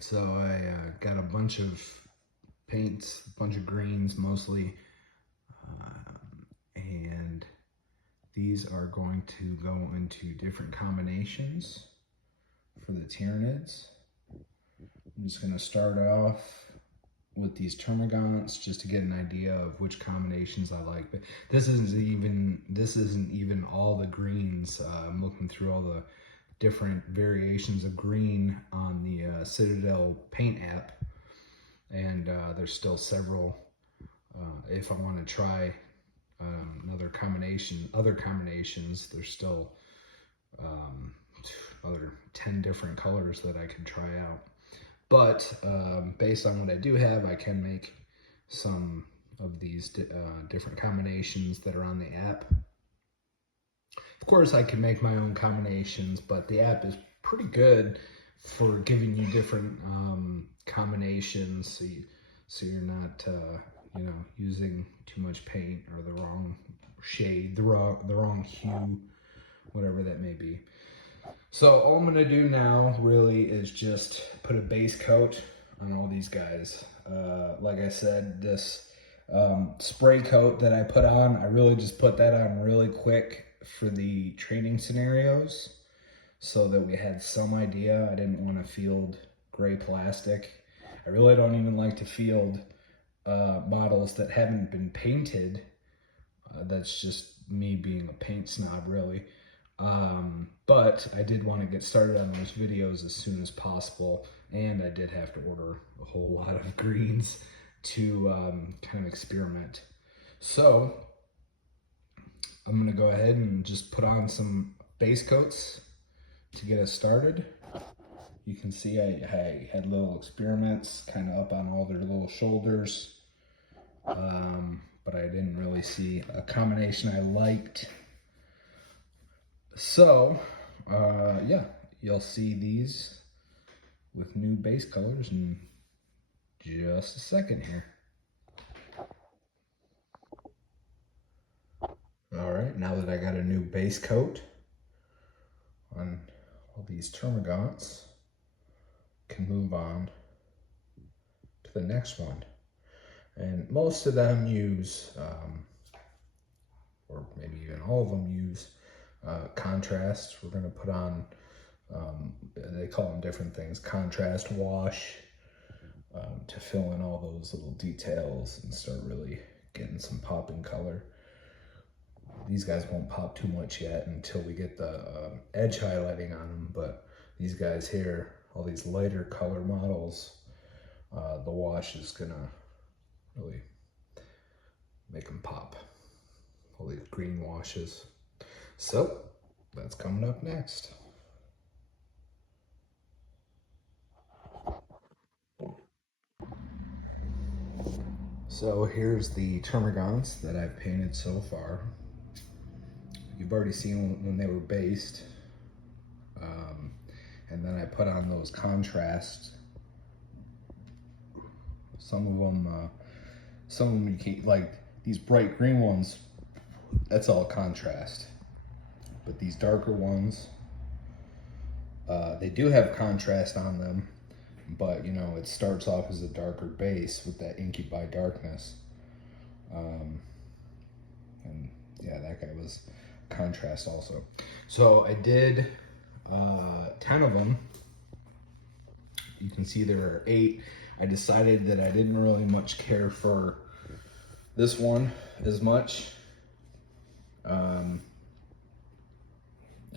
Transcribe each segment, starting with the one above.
right, so I got a bunch of paints, a bunch of greens mostly, and these are going to go into different combinations for the Tyranids. I'm just going to start off with these termagants just to get an idea of which combinations I like. But this isn't even all the greens. I'm looking through all the different variations of green on the Citadel paint app, and there's still several. If I want to try other combinations, there's still other 10 different colors that I can try out. But based on what I do have, I can make some of these different combinations that are on the app. Of course, I can make my own combinations, but the app is pretty good for giving you different combinations, so you're not using too much paint or the wrong shade, the wrong hue, whatever that may be. So all I'm gonna do now really is just put a base coat on all these guys. Like I said, this spray coat that I put on, I really just put that on really quick for the training scenarios so that we had some idea. I didn't want to field gray plastic. I really don't even like to field models that haven't been painted. That's just me being a paint snob, really. But I did want to get started on those videos as soon as possible, and I did have to order a whole lot of greens to kind of experiment. So I'm going to go ahead and just put on some base coats to get us started. You can see I had little experiments kind of up on all their little shoulders, but I didn't really see a combination I liked. So, yeah, you'll see these with new base colors in just a second here. All right, now that I got a new base coat on all these termagants, can move on to the next one. And most of them use, or maybe even all of them use, contrast. We're going to put on, they call them different things, contrast wash, to fill in all those little details and start really getting some pop in color. These guys won't pop too much yet until we get the edge highlighting on them, but these guys here, all these lighter color models, the wash is going to really make them pop. All these green washes. So that's coming up next. So here's the termagants that I've painted so far. You've already seen when they were based. And then I put on those contrasts. Some of them you can't, like these bright green ones, that's all contrast. But these darker ones, they do have contrast on them, but you know, it starts off as a darker base with that inky darkness. And yeah, that guy was contrast also. So I did 10 of them. You can see there are 8. I decided that I didn't really much care for this one as much.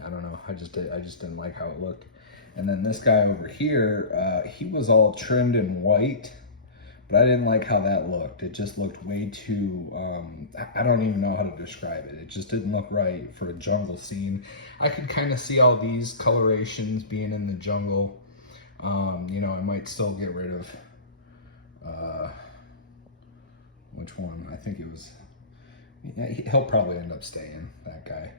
I don't know, I just didn't like how it looked. And then this guy over here, he was all trimmed in white, but I didn't like how that looked. It just looked way too, I don't even know how to describe it. It just didn't look right for a jungle scene. I could kind of see all these colorations being in the jungle. You know, I might still get rid of, which one? I think it was, he'll probably end up staying, that guy.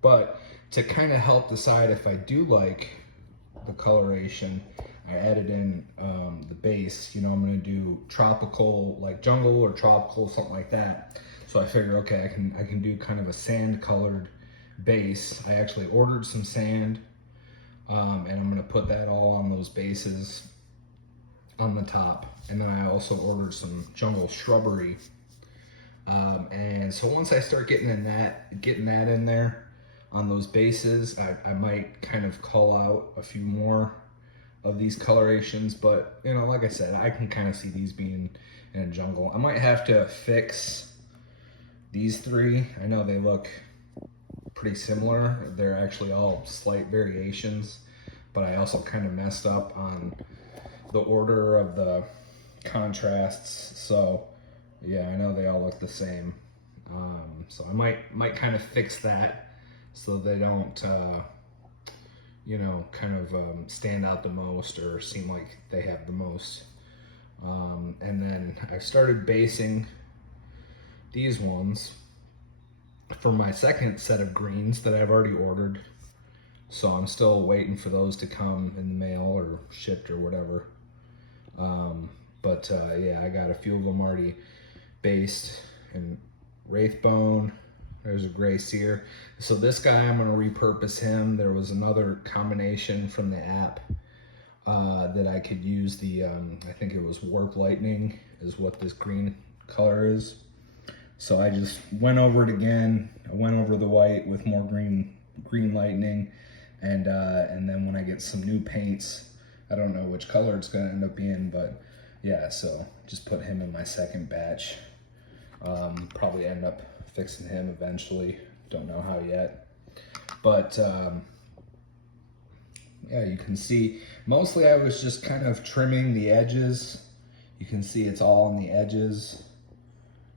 But to kind of help decide if I do like the coloration, I added in the base. You know, I'm going to do tropical, like jungle or tropical, something like that. So I figure, okay, I can do kind of a sand colored base. I actually ordered some sand. And I'm going to put that all on those bases on the top. And then I also ordered some jungle shrubbery. And so once I start getting that in there on those bases, I might kind of call out a few more of these colorations, but you know, like I said, I can kind of see these being in a jungle. I might have to fix these three. I know they look pretty similar. They're actually all slight variations, but I also kind of messed up on the order of the contrasts. So yeah, I know they all look the same. So I might kind of fix that so they don't you know, kind of stand out the most or seem like they have the most. And then I started basing these ones for my second set of greens that I've already ordered. So I'm still waiting for those to come in the mail or shipped or whatever. Yeah, I got a few of them already based in Wraithbone. There's a Gray Seer. So this guy, I'm going to repurpose him. There was another combination from the app that I could use. The I think it was Warp Lightning is what this green color is. So I just went over it again. I went over the white with more green lightning, and then when I get some new paints, I don't know which color it's going to end up being, but yeah. So just put him in my second batch. Probably end up fixing him eventually. Don't know how yet, but yeah, you can see mostly I was just kind of trimming the edges. You can see it's all on the edges,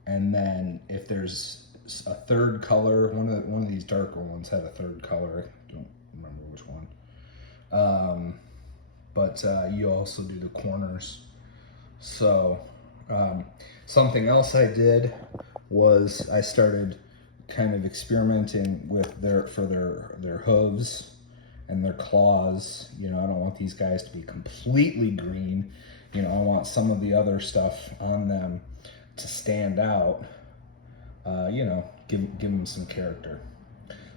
and then if there's a third color, one of these darker ones had a third color. I don't remember which one. You also do the corners. So something else I did was I started kind of experimenting with their hooves and their claws. You know, I don't want these guys to be completely green. You know, I want some of the other stuff on them to stand out. You know, give them some character.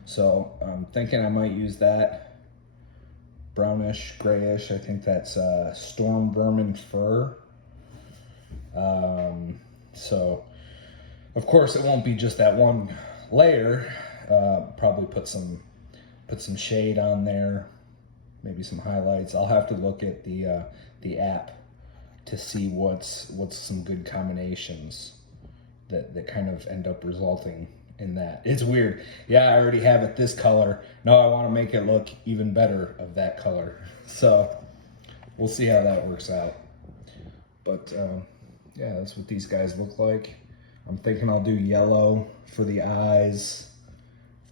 So I'm thinking I might use that brownish, grayish. I think that's storm vermin fur. So of course it won't be just that one layer. Probably put some shade on there, maybe some highlights. I'll have to look at the app to see what's some good combinations that kind of end up resulting in that. It's weird. Yeah, I already have it this color. No, I want to make it look even better of that color. So we'll see how that works out. But yeah, that's what these guys look like. I'm thinking I'll do yellow for the eyes.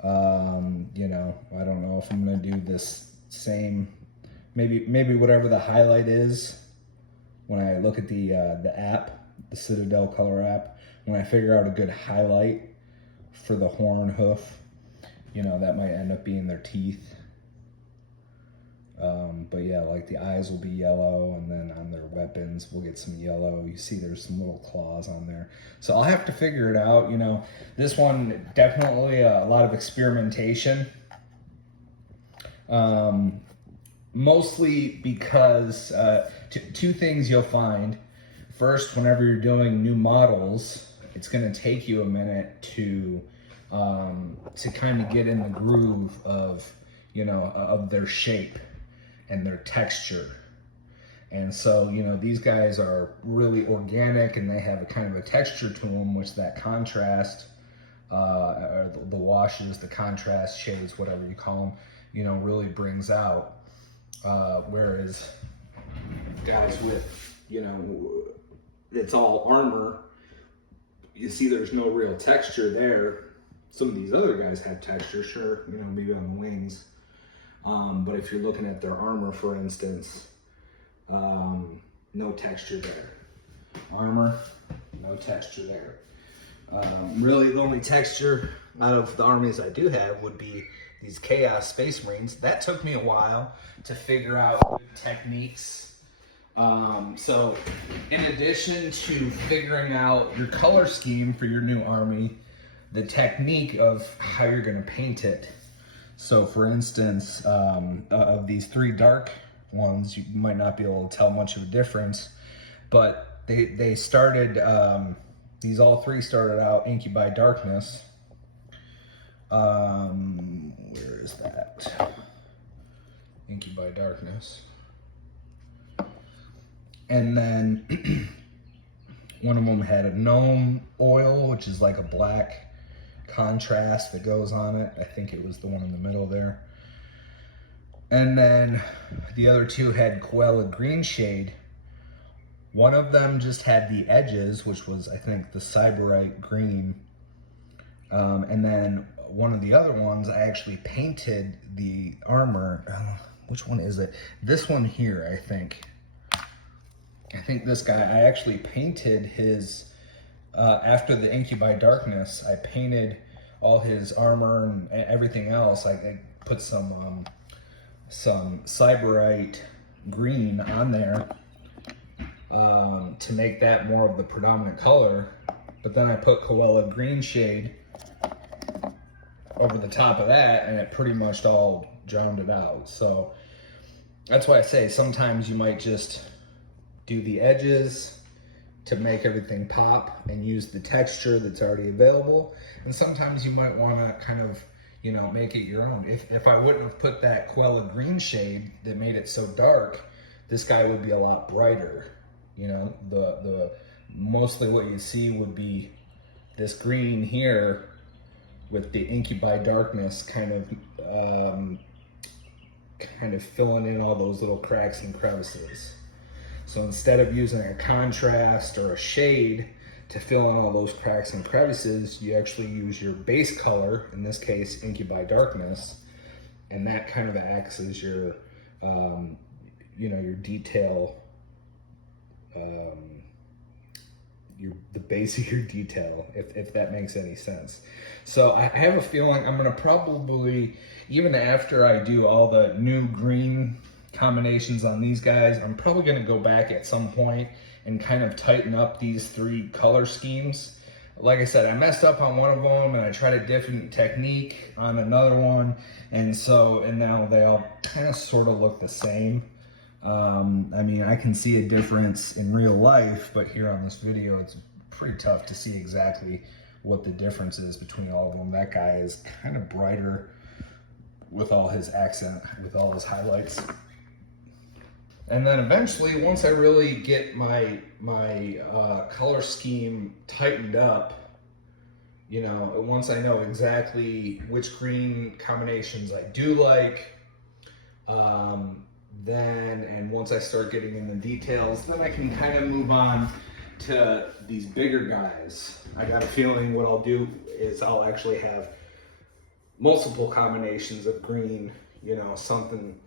You know, I don't know if I'm gonna do this same, maybe whatever the highlight is when I look at the app, the Citadel color app. When I figure out a good highlight for the horn hoof, you know, that might end up being their teeth. But yeah, like the eyes will be yellow, and then on their weapons we'll get some yellow. You see there's some little claws on there. So I'll have to figure it out. You know, this one definitely a lot of experimentation. Mostly because two things you'll find. First, whenever you're doing new models, it's going to take you a minute to kind of get in the groove of, you know, of their shape and their texture. And so, you know, these guys are really organic, and they have a kind of a texture to them, which that contrast, or the washes, the contrast shades, whatever you call them, you know, really brings out. Whereas guys with, you know, it's all armor, you see there's no real texture there. Some of these other guys have texture, sure, you know, maybe on the wings. But if you're looking at their armor, for instance, no texture there. Armor, no texture there. Really, the only texture out of the armies I do have would be these Chaos Space Marines. That took me a while to figure out good techniques. So in addition to figuring out your color scheme for your new army, the technique of how you're going to paint it. So for instance, of these 3 dark ones, you might not be able to tell much of a difference, but they started, these all 3 started out Inky by Darkness. Where is that? Inky by Darkness. And then one of them had a gnome oil, which is like a black contrast that goes on it. I think it was the one in the middle there. And then the other 2 had Koala Green Shade. One of them just had the edges, which was, I think, the Cyberite Green. And then one of the other ones, I actually painted the armor. Which one is it? This one here, I think. I think this guy, I actually painted his, after the Inky by Darkness, I painted all his armor and everything else. I put some Cyberite green on there to make that more of the predominant color. But then I put Koala Green Shade over the top of that, and it pretty much all drowned it out. So that's why I say sometimes you might just do the edges to make everything pop and use the texture that's already available. And sometimes you might want to kind of, you know, make it your own. If I wouldn't have put that Koala Green Shade that made it so dark, this guy would be a lot brighter. You know, the mostly what you see would be this green here with the Inky by Darkness kind of filling in all those little cracks and crevices. So instead of using a contrast or a shade to fill in all those cracks and crevices, you actually use your base color, in this case, Inky by Darkness, and that kind of acts as your, you know, your detail, the base of your detail, if that makes any sense. So I have a feeling I'm gonna probably, even after I do all the new green combinations on these guys, I'm probably going to go back at some point and kind of tighten up these 3 color schemes. Like I said, I messed up on one of them and I tried a different technique on another one, and now they all kind of sort of look the same. I mean, I can see a difference in real life, but here on this video it's pretty tough to see exactly what the difference is between all of them. That guy is kind of brighter with all his accent, with all his highlights. And then eventually, once I really get my color scheme tightened up, you know, once I know exactly which green combinations I do like, and once I start getting in the details, then I can kind of move on to these bigger guys. I got a feeling what I'll do is I'll actually have multiple combinations of green, you know, something,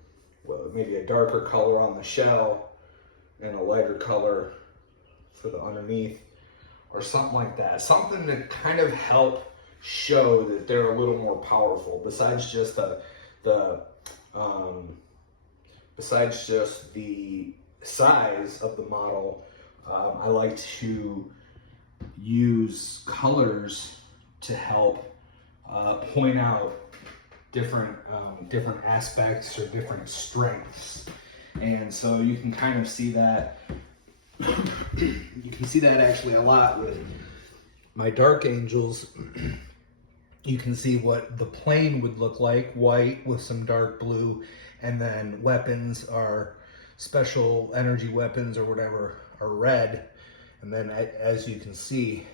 well, maybe a darker color on the shell and a lighter color for the underneath, or something like that. Something to kind of help show that they're a little more powerful, besides just the size of the model. I like to use colors to help point out different aspects or different strengths. And so you can kind of see that you can see that actually a lot with my dark angels. You can see what the plane would look like, white with some dark blue, and then weapons are special energy weapons or whatever are red. And then as you can see,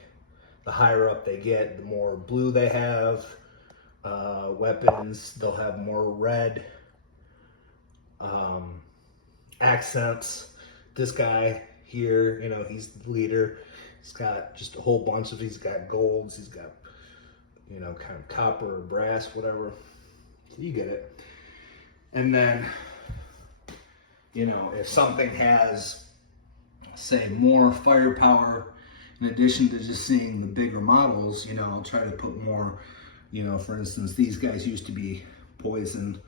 the higher up they get, the more blue they have. Weapons, they'll have more red accents. This guy here, you know, he's the leader. He's got just a whole bunch of, he's got golds, he's got, you know, kind of copper or brass, whatever. So you get it. And then, you know, if something has, say, more firepower, in addition to just seeing the bigger models, you know, I'll try to put more, you know, for instance, these guys used to be poison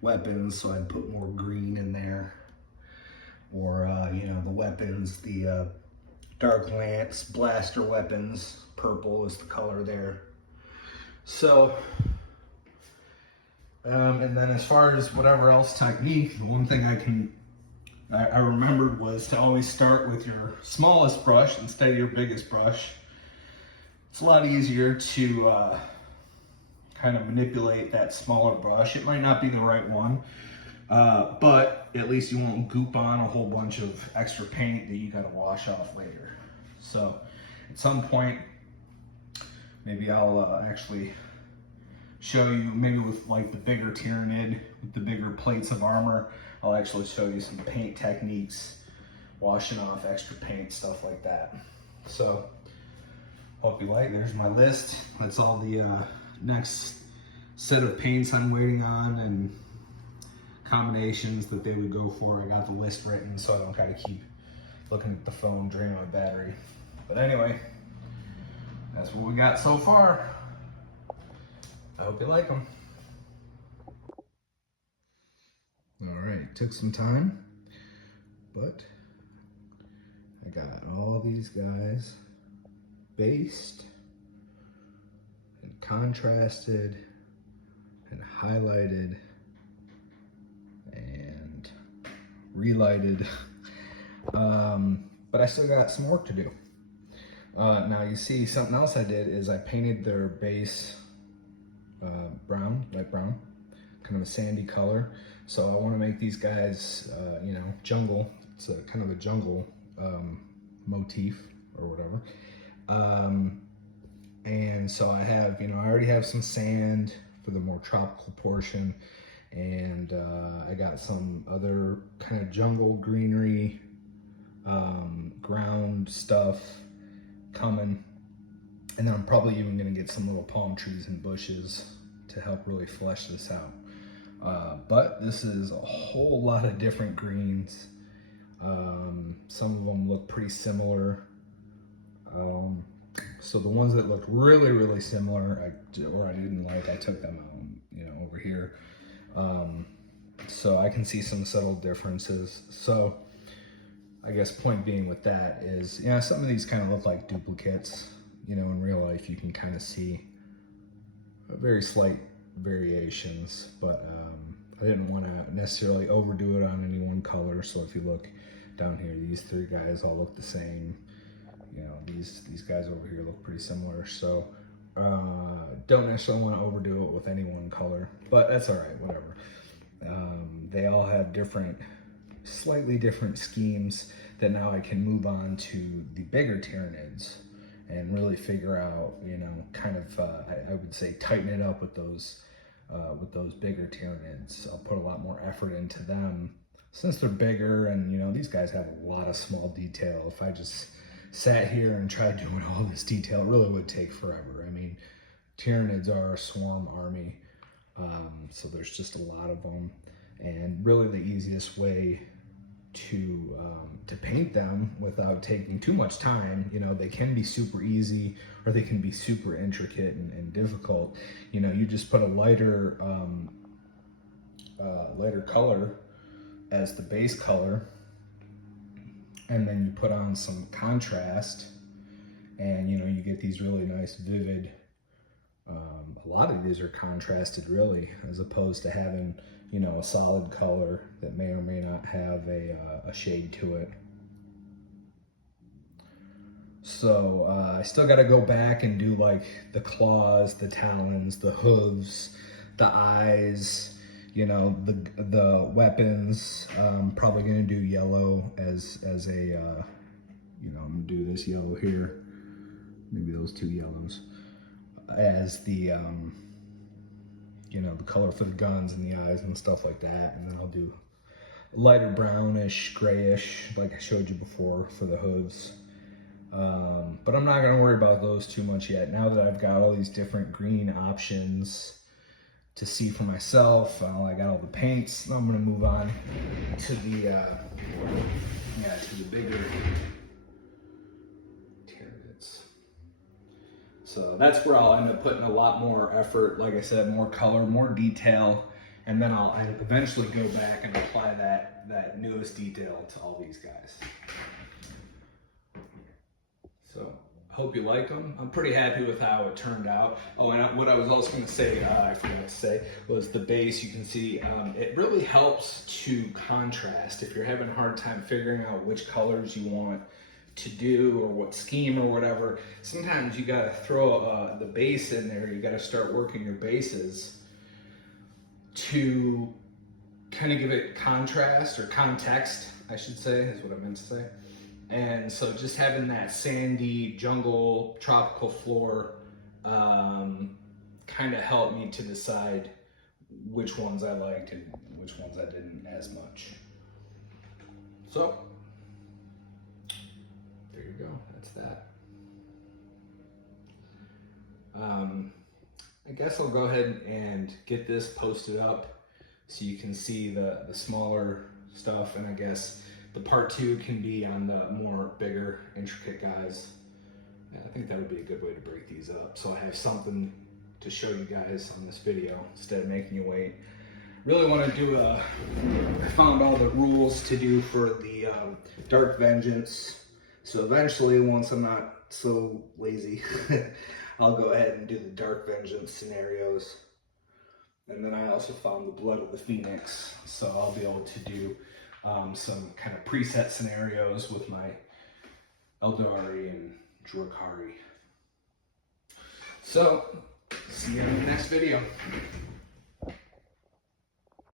weapons, so I'd put more green in there. Or, you know, the weapons, the dark lance, blaster weapons, purple is the color there. So, And then as far as whatever else technique, the one thing I remembered was to always start with your smallest brush instead of your biggest brush. It's a lot easier to kind of manipulate that smaller brush. It might not be the right one, but at least you won't goop on a whole bunch of extra paint that you gotta wash off later. So at some point, maybe I'll actually show you, maybe with like the bigger Tyranid, with the bigger plates of armor, I'll actually show you some paint techniques, washing off extra paint, stuff like that. So hope you like. There's my list. That's all the next set of paints I'm waiting on and combinations that they would go for. I got the list written so I don't gotta keep looking at the phone, draining my battery. But anyway, that's what we got so far. I hope you like them. All right, took some time, but I got all these guys based and contrasted and highlighted and relighted, but I still got some work to do. Now you see something else I did is I painted their base brown, light brown, kind of a sandy color. So I want to make these guys, you know, jungle. It's a kind of a jungle motif or whatever. And so I have, you know, I already have some sand for the more tropical portion, and I got some other kind of jungle greenery, ground stuff coming. And then I'm probably even gonna get some little palm trees and bushes to help really flesh this out. But this is a whole lot of different greens. Some of them look pretty similar. So the ones that looked really, really similar, or I didn't like, I took them out, you know, over here. So I can see some subtle differences. So I guess point being with that is, yeah, some of these kind of look like duplicates. You know, in real life, you can kind of see very slight variations, but I didn't want to necessarily overdo it on any one color. So if you look down here, these three guys all look the same. You know, these guys over here look pretty similar. So don't necessarily want to overdo it with any one color, but that's all right, whatever. They all have different, slightly different schemes that now I can move on to the bigger Tyranids and really figure out, you know, kind of, I would say tighten it up with those bigger Tyranids. I'll put a lot more effort into them since they're bigger, and, you know, these guys have a lot of small detail. If I just sat here and tried doing all this detail, it really would take forever. I mean, Tyranids are a swarm army, so there's just a lot of them, and really the easiest way to paint them without taking too much time, you know, they can be super easy or they can be super intricate and difficult. You know, you just put a lighter color as the base color, and then you put on some contrast, and, you know, you get these really nice vivid, a lot of these are contrasted really, as opposed to having, you know, a solid color that may or may not have a shade to it. So I still got to go back and do like the claws, the talons, the hooves, the eyes, you know, the weapons. Probably gonna do yellow as a, you know, I'm gonna do this yellow here, maybe those two yellows as the, you know, the color for the guns and the eyes and stuff like that. And then I'll do lighter brownish, grayish, like I showed you before, for the hooves. But I'm not gonna worry about those too much yet. Now that I've got all these different green options to see for myself, I got all the paints. Now I'm gonna move on to the, to the bigger Tyranids. So that's where I'll end up putting a lot more effort, like I said, more color, more detail, and then I'll eventually go back and apply that newest detail to all these guys. So hope you like them. I'm pretty happy with how it turned out. Oh, and what I was also going to say, I forgot to say, was the base. You can see it really helps to contrast. If you're having a hard time figuring out which colors you want to do or what scheme or whatever, sometimes you got to throw the base in there. You got to start working your bases to kind of give it contrast or context, I should say, is what I meant to say. And so just having that sandy jungle tropical floor kind of helped me to decide which ones I liked and which ones I didn't as much. So there you go, that's that. I guess I'll go ahead and get this posted up so you can see the smaller stuff, and I guess the part 2 can be on the more bigger, intricate guys. Yeah, I think that would be a good way to break these up, so I have something to show you guys on this video instead of making you wait. Really want to do I found all the rules to do for the Dark Vengeance. So eventually, once I'm not so lazy, I'll go ahead and do the Dark Vengeance scenarios. And then I also found the Blood of the Phoenix, so I'll be able to do some kind of preset scenarios with my Eldari and Drukhari. So, see you in the next video.